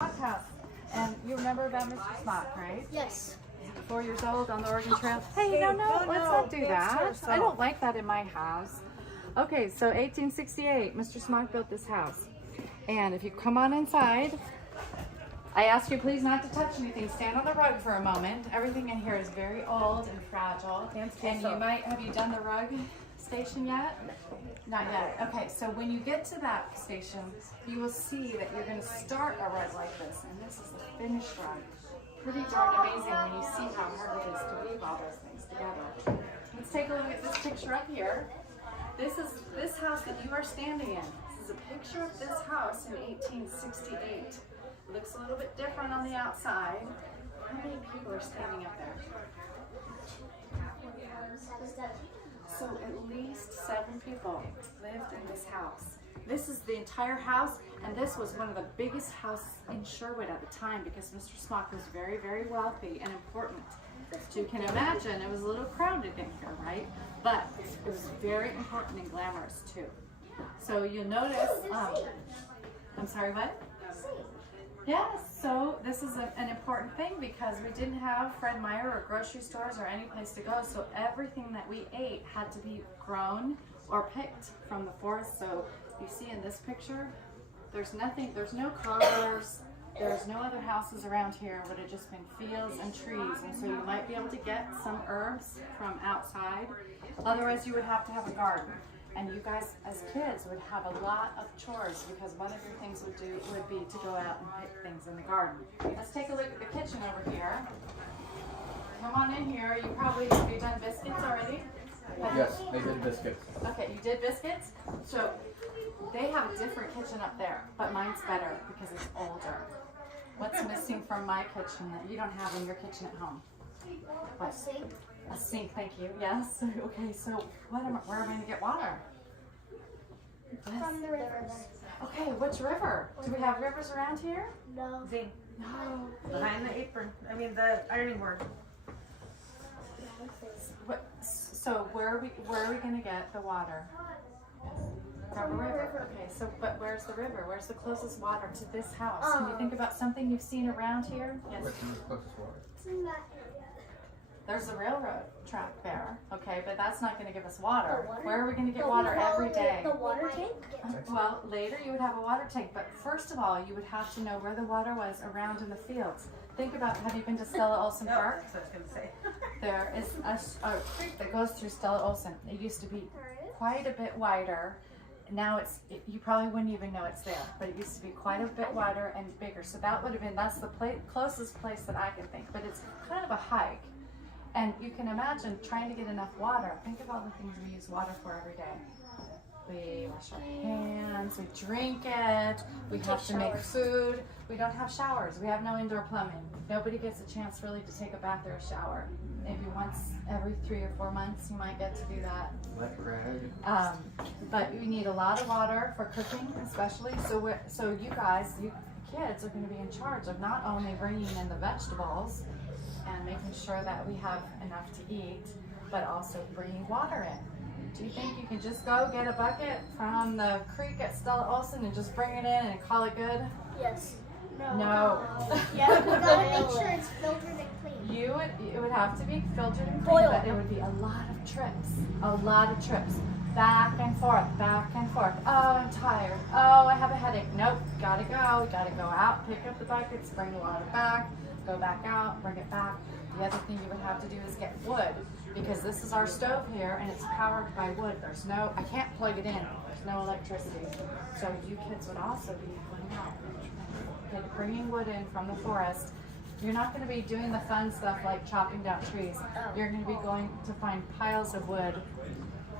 Smock house. And you remember about Mr. Smock, right? Yes. 4 years old on the Oregon Trail. Hey, no, let's not do that. I don't like that in my house. Okay, so 1868, Mr. Smock built this house. And if you come on inside, I ask you please not to touch anything. Stand on the rug for a moment. Everything in here is very old and fragile. And have you done the rug station yet? Not yet. Okay, so when you get to that station, you will see that you're going to start a rug like this. And this is the finished rug. Pretty darn amazing when you see how hard it is to weave all those things together. Let's take a look at this picture up here. This is this house that you are standing in. This is a picture of this house in 1868. It looks a little bit different on the outside. How many people are standing up there? So at least 7 people lived in this house. This is the entire house, and this was one of the biggest houses in Sherwood at the time because Mr. Smock was very, very wealthy and important. So you can imagine it was a little crowded in here, right? But it was very important and glamorous too. So you'll notice, I'm sorry, what? Yes, so this is an important thing because we didn't have Fred Meyer or grocery stores or any place to go, so everything that we ate had to be grown or picked from the forest. So you see in this picture, there's no cars, there's no other houses around here. It would have just been fields and trees, and so you might be able to get some herbs from outside. Otherwise, you would have to have a garden. And you guys, as kids, would have a lot of chores because one of your things would be to go out and pick things in the garden. Let's take a look at the kitchen over here. Come on in here. Have you done biscuits already? Yes, they did biscuits. Okay, you did biscuits? So they have a different kitchen up there, but mine's better because it's older. What's missing from my kitchen that you don't have in your kitchen at home? A sink. A sink, thank you. Yes. Okay, so where am I going to get water? From the rivers. Okay, which river? Do we have rivers around here? No. Zing. No. Behind the apron. The ironing board. So where are we going to get the water? From a river. Okay, so but where's the river? Where's the closest water to this house? Can you think about something you've seen around here? Yes. What's the closest water? It's in that area. There's a railroad track there, okay, but that's not going to give us water. Water? Where are we going to get water every day? The water tank? Well, later you would have a water tank, but first of all, you would have to know where the water was around in the fields. Think about, have you been to Stella Olson No, Park? that's what I was going to say. There is a creek that goes through Stella Olson. It used to be quite a bit wider. Now you probably wouldn't even know it's there, but it used to be quite a bit wider and bigger. So that would have been, that's the closest place that I can think, but it's kind of a hike. And you can imagine trying to get enough water. Think of all the things we use water for every day. We wash our hands, we drink it, we have to make food. We don't have showers, we have no indoor plumbing. Nobody gets a chance really to take a bath or a shower. Maybe once every 3 or 4 months you might get to do that. But you need a lot of water for cooking especially. So you guys, you kids are going to be in charge of not only bringing in the vegetables and making sure that we have enough to eat, but also bringing water in. Do you think you can just go get a bucket from the creek at Stella Olson and just bring it in and call it good? Yes. No. Yeah, we gotta make sure it's filtered and clean. It would have to be filtered and clean, but it would be a lot of trips. A lot of trips. Back and forth, back and forth. Oh, I'm tired. Oh, I have a headache. Nope, gotta go. We gotta go out, pick up the buckets, bring the water back, go back out, bring it back. The other thing you would have to do is get wood, because this is our stove here and it's powered by wood. I can't plug it in. There's no electricity. So you kids would also be going out and bringing wood in from the forest. You're not going to be doing the fun stuff like chopping down trees. You're going to be going to find piles of wood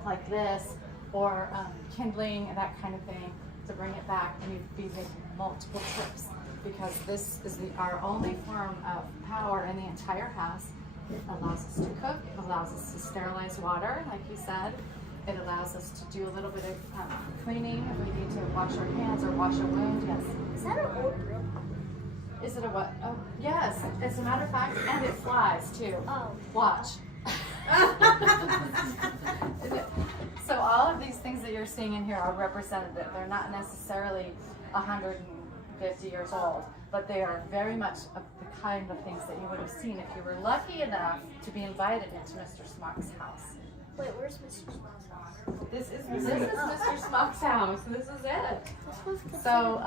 like this, or kindling and that kind of thing to bring it back, and you'd be making multiple trips because this is our only form of power in the entire house. It allows us to cook, it allows us to sterilize water, like you said. It allows us to do a little bit of cleaning if we need to wash our hands or wash a wound. Yes. Is that an old grill? Is it a what? Oh, yes. As a matter of fact, and it flies too. Oh. Watch. So all of these things that you're seeing in here are representative. They're not necessarily 100 50 years old, but they are very much of the kind of things that you would have seen if you were lucky enough to be invited into Mr. Smock's house. Wait, where's Mr. Smock's house? This is Mr. Smock's house. This is it. This was So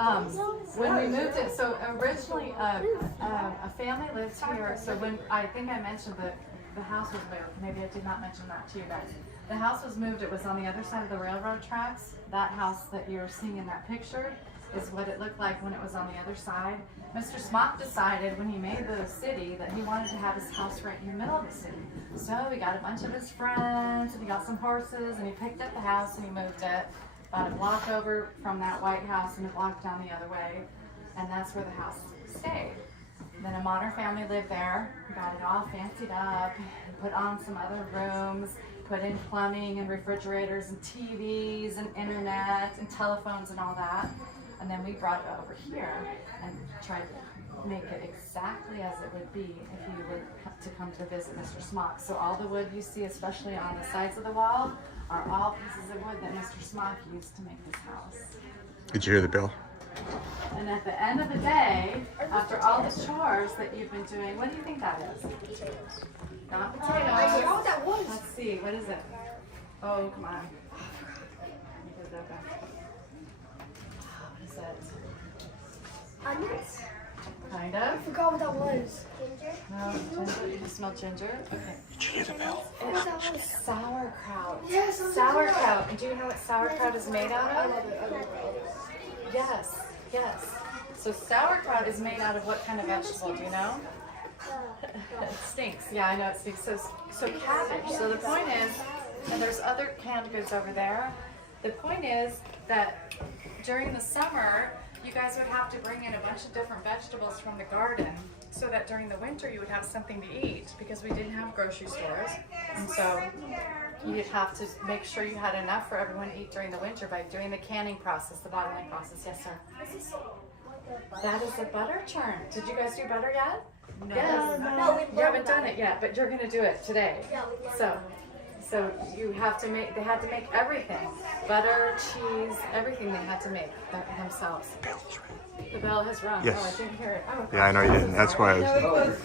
when we moved it, so originally a family lived here. So when I think I mentioned that the house was moved, maybe I did not mention that to you guys. The house was moved. It was on the other side of the railroad tracks. That house that you're seeing in that picture is what it looked like when it was on the other side. Mr. Smock decided when he made the city that he wanted to have his house right in the middle of the city. So he got a bunch of his friends and he got some horses and he picked up the house and he moved it about a block over from that White House and a block down the other way. And that's where the house stayed. Then a modern family lived there, got it all fancied up, put on some other rooms, put in plumbing and refrigerators and TVs and internet and telephones and all that. And then we brought it over here and tried to make it exactly as it would be if you were to come to visit Mr. Smock. So all the wood you see, especially on the sides of the wall, are all pieces of wood that Mr. Smock used to make this house. Did you hear the bell? And at the end of the day, after all the chores that you've been doing, what do you think that is? Not potatoes. I know what that was. Let's see, what is it? Oh, come on. What is it? Onions? Kind I of. forgot what that was. Ginger? No, ginger. You smell ginger? Okay. Did you hear the bell? It's sauerkraut. Yes, it was Sauerkraut. And do you know what sauerkraut is made out I of? love it. I love it. Yes, yes. So sauerkraut is made out of what kind of vegetable, do you know? It stinks. Yeah, I know it stinks. So cabbage. So the point is, and there's other canned goods over there. The point is that during the summer, you guys would have to bring in a bunch of different vegetables from the garden so that during the winter you would have something to eat because we didn't have grocery stores. And so you'd have to make sure you had enough for everyone to eat during the winter by doing the canning process, the bottling process. Yes, sir. That is a butter churn. Did you guys do butter yet? No. Yes. No, we You haven't done it yet, but you're gonna do it today. Yeah, we learned. So you have to make, they had to make everything. Butter, cheese, everything they had to make themselves. The bell has rung. Yes. Oh, I didn't hear it. Oh, Yeah, I know you didn't. That's why I was. No, it goes